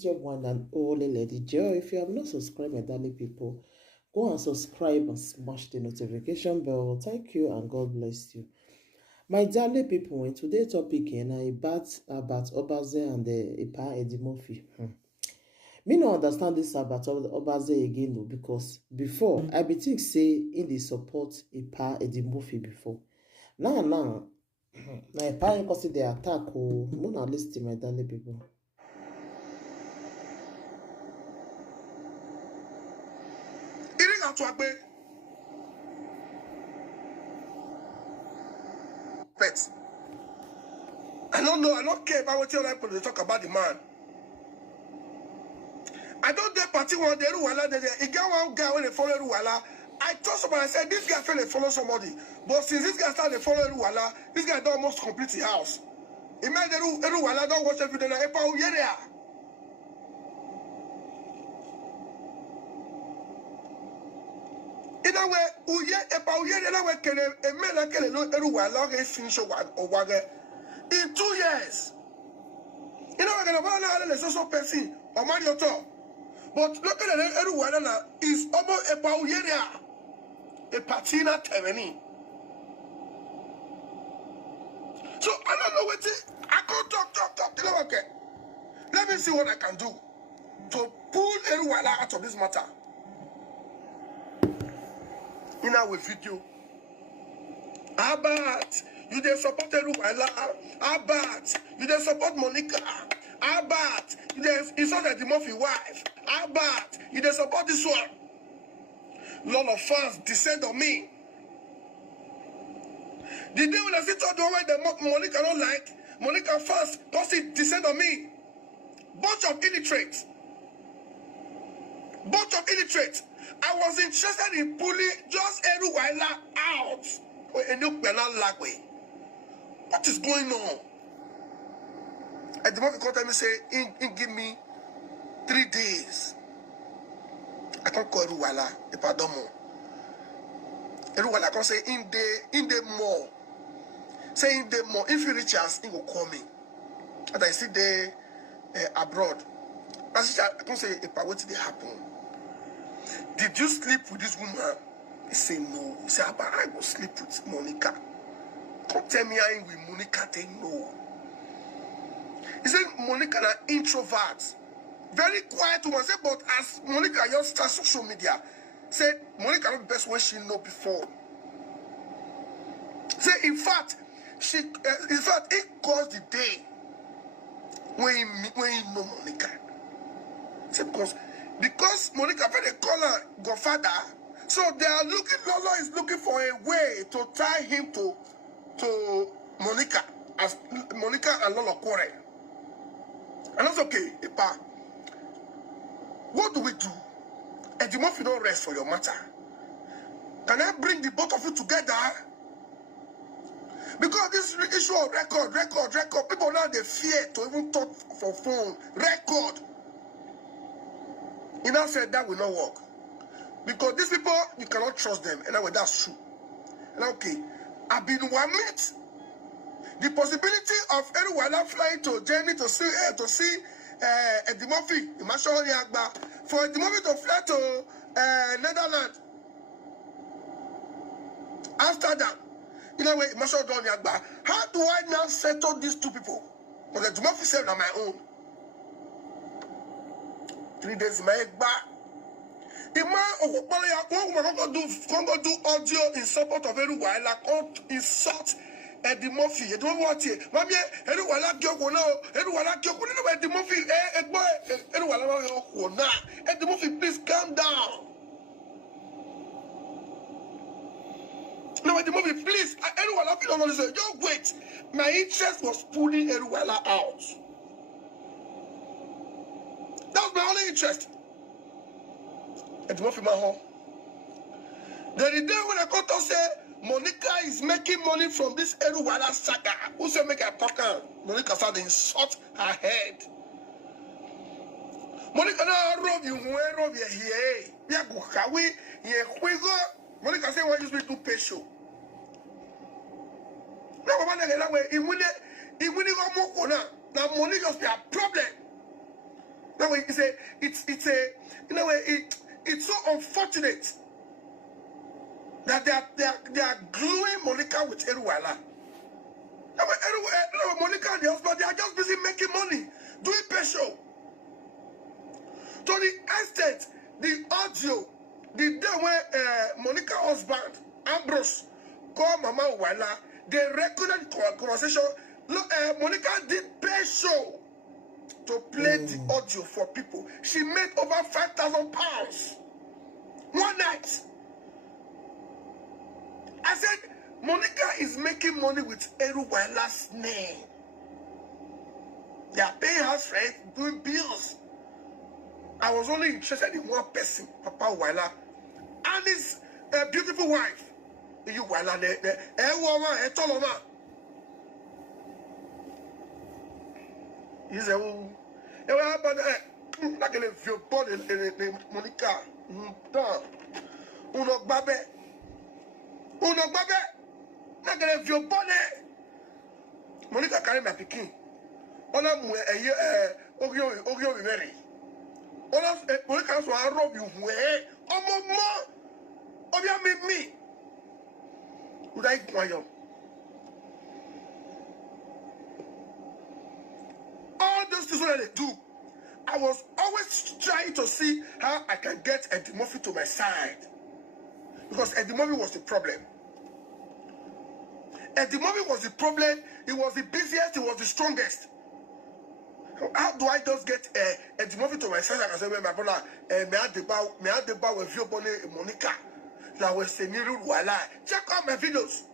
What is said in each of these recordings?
is your one and only Lady Joy. If you have not subscribed, my darling people, go and subscribe and smash the notification bell. Thank you and God bless you. My darling people, in today's topic, about Obaze and the Ipa Edimofi. Me no understand this about Obaze again though, because before I be think say in the support Ipa Edimofi before. Now, na Ipa ain't cause the attack. Oh, Mona listen, my darling people. Pets. I don't know. I don't care about what you like when they talk about the man. I don't get party one day. He got one guy when they follow Ruwala. I told somebody, I said, this guy fell and follow somebody. But since this guy started following Ruwala, this guy don't almost complete the house. He made Ruwala don't watch every day. In a way, in 2 years. You know, I'm going to social person or Marioto. But look at it, everyone is almost a pauyeria, a patina termini. So I don't know what it. I can't talk. You know, okay. Let me see what I can do to pull everyone out of this matter. In our video, how about you dey support Eruwala? How about you dey support Monica? How about you dey insult the Murphy wife? How about you dey support this one? Lot of fans descend on me. The day when I see told the way the Monica don't like, Monica fans don't descend on me. Bunch of illiterates. I was interested in pulling just Eruwala out. What is going on? And the Murphy called me say, in give me 3 days. I can't call Eruwala if I don't know. Eruwala can say in the more. Say in the more. If you reach us, he will call me. And I see the abroad. I can say if I what did happen? Did you sleep with this woman? He said no. He said, I will sleep with Monica. Don't tell me I ain't with Monica. They know. He said Monica an introvert. Very quiet woman. Say, but as Monica just start social media, said Monica not the best when she know before. Say in fact, it caused the day when you know Monica. Say because Monica very call her godfather, so they are looking. Lolo is looking for a way to tie him to Monica, as Monica and Lolo quarrel. And that's okay, Ipa. What do we do? And the more you don't rest for your matter. Can I bring the both of you together? Because this issue of record, people now they fear to even talk for phone. Record. He now said that will not work. Because these people, you cannot trust them. And anyway, that's true. And okay, I've been one minute. The possibility of Eruwala flying to Germany to see Edimofi, for Edimofi to fly to Netherlands, Amsterdam, in a way, how do I now settle these two people? Because Edimofi said on my own. 3 days in my egg back. The man of Congo do audio in support of Eruwala, insult Edimofi. You don't want it. Mammy, Eruwala Gyokona, Eruwala Gyokona, Edimofi, Eruwala, Edimofi, please calm down. No, Edimofi, please. Eruwala, yo, wait. My interest was pulling Eruwala out. That was my only interest. Edimofi Maho. Then the day when I got to say Monica is making money from this Eruwala saga, who said make a talker? Monica started insult her head. Monica now rob you here. We are going here. Monica said, why you speak to pay show? Now, Monica, he win it. Now, money just be a problem. Now it's a in a way it's so unfortunate that they are gluing Monica with Eruwala. Monica and the husband, they are just busy making money, doing pay show. To the extent, the audio, the day when Monica's husband, Ambrose, called Mama Uwala, they recorded the conversation. Look, Monica did pay show to play the audio for people. She made over £5,000 one night. I said, Monica is making money with Eruwala's name. They are paying house rent, doing bills. I was only interested in one person, Papa Uwala, and his beautiful wife. You Uwala, he said, like a few body, Monica, uno babe, like a few body. Monica carry my picking. Ona mu ogyo very. Ona Monica so I rob you we. Omo obia me. Would I go? All those things that they do, I was always trying to see how I can get Eddie Murphy to my side. Because Eddie Murphy was the problem. Eddie Murphy was the problem. He was the busiest. He was the strongest. How do I just get Eddie Murphy to my side? I can say, well, my brother, me I deba with your bonnet Monica. That was Seniru Uwala. Check out my videos.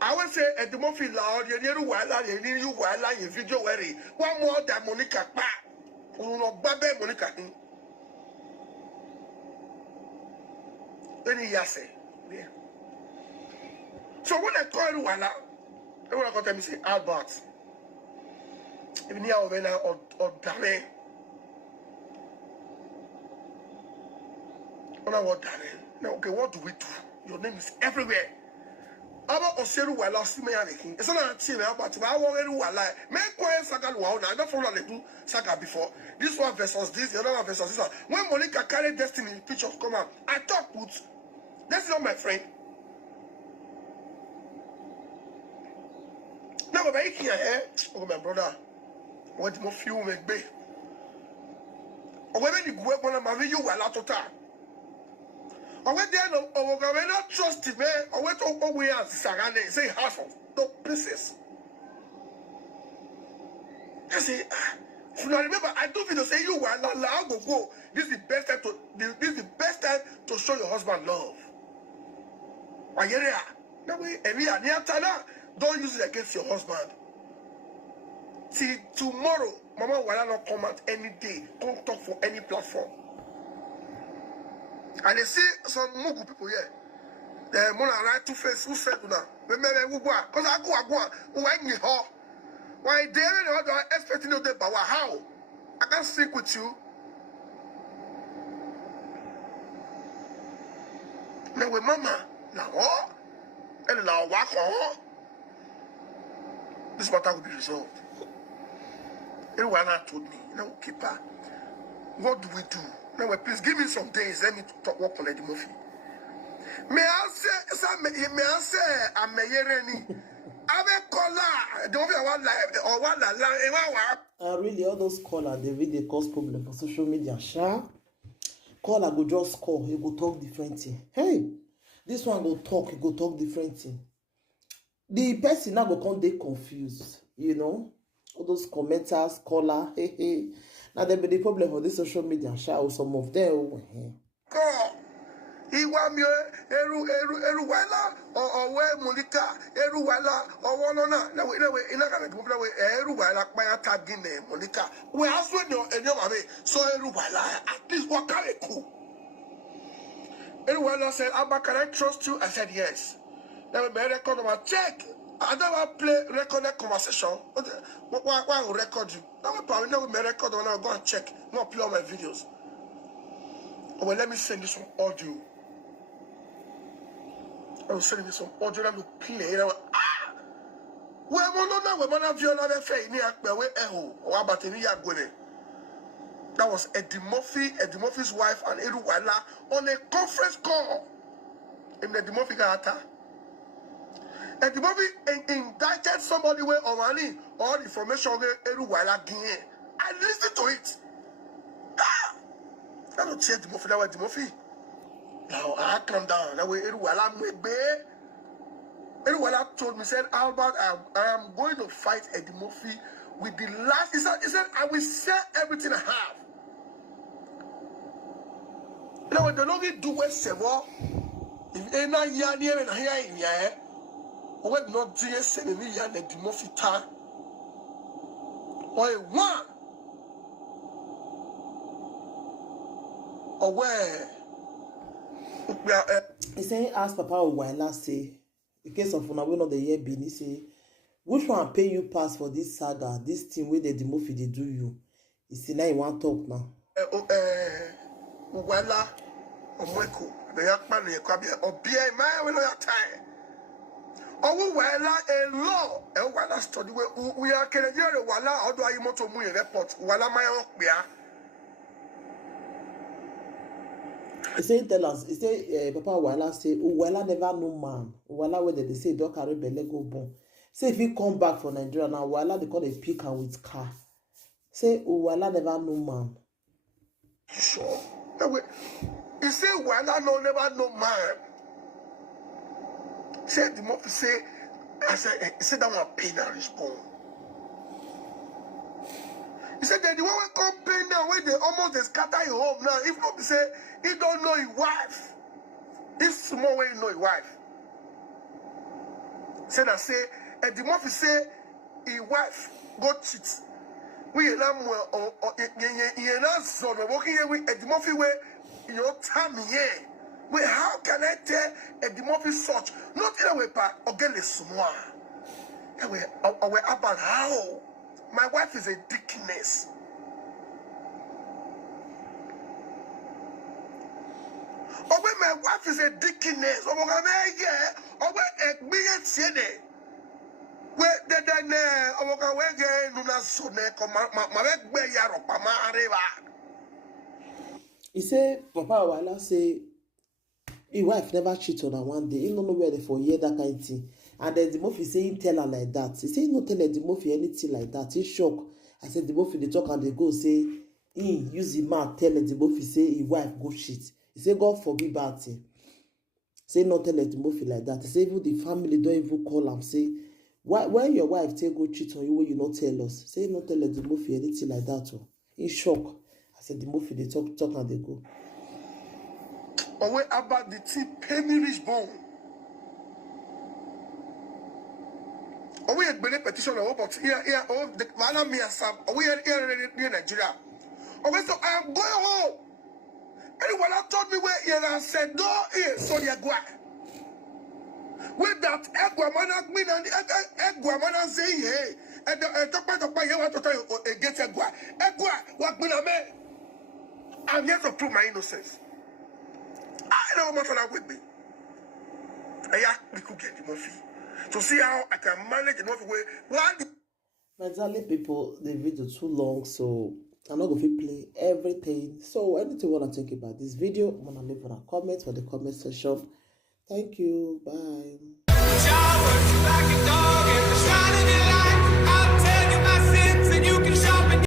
I will say Eddie Murphy loud. You need Uwala. You need Uwala. Your video where one more than Monica. Pa. Uno babe Monica. Any yase. Yeah. So when I call Uwala, everyone got me say Albert. Even here when I or Dame. When I was Dame. Now okay, what do we do? Your name is everywhere. About Oseru Uwala see me again. It's not a team about I want Uwala. Me quiet Saga Luau. I don't follow the two Saga before. This one versus this, the other one versus this one. When Monica carried Destiny pictures come out, I talk with that's not my friend. Now we're making here. Oh my brother. What do you feel make be? Or when you go up on a movie, you will out of time. Or when they are not trust him, or when we are Sagane, say half of no pieces. I say, if you remember, I do video say you will allow go. This is the best time to show your husband love. Don't use it against your husband. Till tomorrow, Mama will not come out any day. Don't talk for any platform. And they see some Mugu people here. The Mona right to face who said now. Remember who go? Because I go. Who ain't me ho? Why they are expecting you to but how? I can't speak with you. Now with Mama, now what? And now what? This matter will be resolved. Everyone told me, keep her. What do we do? Now, please give me some days. Let me work on Eddie Murphy. May I say, I'm a yereni. I'm a caller. Don't be one live or one live. Really, all those callers, they really cause problem for social media. Caller go just call, he go talk different thing. Hey, this one go talk, he go talk different thing. The person now go come dey confused, all those commenters, caller, hey. Now there be the problem for this social media, some of them. God, he want me Eruwala or where Monica Eruwala or one on that. Now we not gonna problem with Eruwala by tagging name Monica. We also know so Eruwala at least what kind of cool. Eruwala said, Abba, can I trust you? I said yes. Then we made a record of a check. I never play recorded conversation. Why will record you? Now we may record when I go and check. Not play all my videos. Oh, well, let me send you some audio. I will send you some audio. Let me play. We're not viola the fair. Ni akbe we eho. Or about any agone. That was Eddie Murphy's wife, and Eruwala on a conference call in Eddie Murphy Gata. Eddie Murphy indicted somebody where already all the information Eruwala gain. I listened to it. I don't see Eddie Murphy that way. Eddie Murphy. Now I calm down. That way Eruwala Mwebe. Eruwala told me, said, Albert, I am going to fight Eddie Murphy with the last. He said, I will sell everything I have. You know, the long do West Sevo. If you're not here and here in here, or what not dear sending me and Eddie Murphy ta. Or one. Or where? He say, ask Papa Uwaila say, in case of una wey not the year Bini say, which one pay you pass for this saga, this thing where the Murphy they do you? You see now you want talk now. Uwaila, Omweko, the young man in Kwabia, or Bia, my way of time. Oh, Uwaila, a law, and Uwaila study where we are Canadian, Wala, or do I want to move a report? Wala, my own, He say tell us, he say Papa Uwaila say Uwaila never know man. Uwaila where they say don't carry belle go born. Say if he come back from Nigeria now, Uwaila they call a pick and with car. Say Uwaila never know man. Sure. He say Uwaila no never know man. Say the Murphy say, I said, he said that one pain and respond. He said that the one will come pain now when they almost they scatter your home now. If not, he say he don't know his wife. If small way you know his wife. Said I say, and the Murphy say his wife got cheat. We are now not son of working here with the Murphy way your time here. Wait, how can I tell Eddie Murphy such? Not in a way, but again, it's more. About how my wife is a deaconess. Oh, my wife is a deaconess. Oh, where the then He say Papa Uwaila say his wife never cheat on her one day. He don't know where they for hear that kind of thing. And then the Murphy say he tell her like that. He say he no tell the Murphy anything like that. He shocked. I said the Murphy they talk and they go say he use his mouth tell the Murphy say his wife go cheat. He say God forbid bad thing. Say not tell the Murphy like that. He say even the family don't even call him say why when your wife take go cheat on you when you not tell us. Say not tell the Murphy anything like that. Oh. He shocked. I said the Murphy they talk and they go. Away about the tea penny rich bone. Away at Benin petition about here, oh, the Madam Mia Sam, away here near Nigeria. Away, so I am going home. Anyone I told me where here and said, no, here, so you're going. With that, Eguamana, me and the Eguamana saying, hey, and the talk about you want to tell you against Egua. Egua, what will I make? I'm here to prove my innocence. I know what that with me. We could get the Murphy to see how I can manage the Murphy way. Exactly, people, the video too long, so I'm not going to play everything. So anything you want to think about this video, I'm going to leave a comment for the comment section. Thank you. Bye.